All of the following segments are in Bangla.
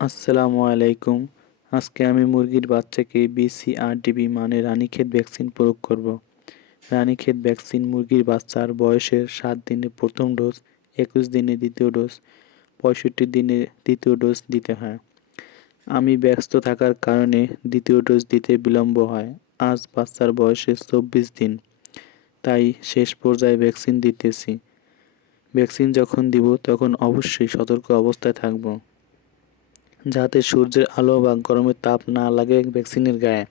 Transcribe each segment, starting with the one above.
আসসালামু আলাইকুম। আজকে আমি মুরগির বাচ্চাকে BCRDB মানে রানীক্ষেত ভ্যাকসিন প্রয়োগ করব। রানীক্ষেত ভ্যাকসিন মুরগির বাচ্চার বয়সের 7 দিনে প্রথম ডোজ, 21 দিনে দ্বিতীয় ডোজ, 65 দিনে দ্বিতীয় ডোজ দিতে হয়। আমি ব্যস্ত থাকার কারণে দ্বিতীয় ডোজ দিতে বিলম্ব হয়। আজ বাচ্চার বয়সে 24 দিন, তাই শেষ পর্যায়ে ভ্যাকসিন দিতেছি। ভ্যাকসিন যখন দিব তখন অবশ্যই সতর্ক অবস্থায় থাকব, যাতে সূর্যের আলো বা গরমের তাপ না লাগে ভ্যাকসিনের গায়ে।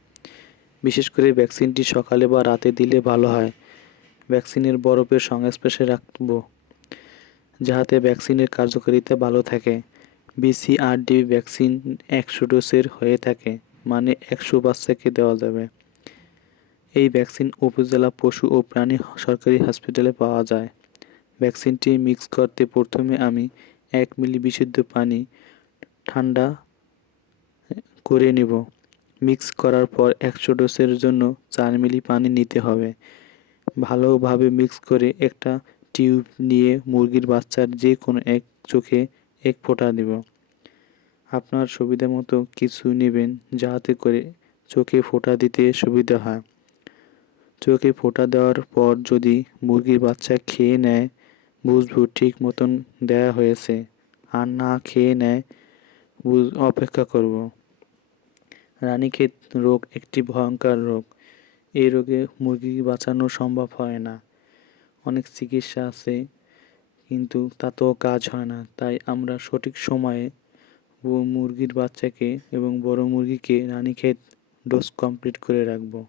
বিশেষ করে ভ্যাকসিনটি সকালে বা রাতে দিলে ভালো হয়। ভ্যাকসিনের বরফের সংস্পর্শে রাখবো, যাতে ভ্যাকসিনের কার্যকারিতা ভালো থাকে। BCRDB ভ্যাকসিন 100 ডোজের হয়ে থাকে, মানে 100 বাচ্চাকে দেওয়া যাবে। এই ভ্যাকসিন উপজেলা পশু ও প্রাণী সরকারি হসপিটালে পাওয়া যায়। ভ্যাকসিনটি মিক্স করতে প্রথমে আমি 1 মিলি বিশুদ্ধ পানি ঠান্ডা করে নিব। মিক্স করার পর 100 ডোজের জন্য 4 মিলি পানি নিতে হবে। ভালোভাবে মিক্স করে একটা টিউব নিয়ে মুরগির বাচ্চার যে কোনো এক চোখে 1 ফোঁটা দিব। আপনার সুবিধা মতো কিছু নেবেন, যাতে করে চোখে ফোঁটা দিতে সুবিধা হয়। চোখে ফোঁটা দেওয়ার পর যদি মুরগির বাচ্চা খেয়ে নেয়, বুঝবো ঠিক মতন দেয়া হয়েছে। আর না খেয়ে নেয়, অপেক্ষা করব। রানীক্ষেত রোগ একটি ভয়ঙ্কর রোগ। এই রোগে মুরগি বাঁচানো সম্ভব হয় না। অনেক চিকিৎসা আছে, কিন্তু তাতেও কাজ হয় না। তাই আমরা সঠিক সময়ে মুরগির বাচ্চাকে এবং বড় মুরগিকে রানীক্ষেত ডোজ কমপ্লিট করে রাখবো।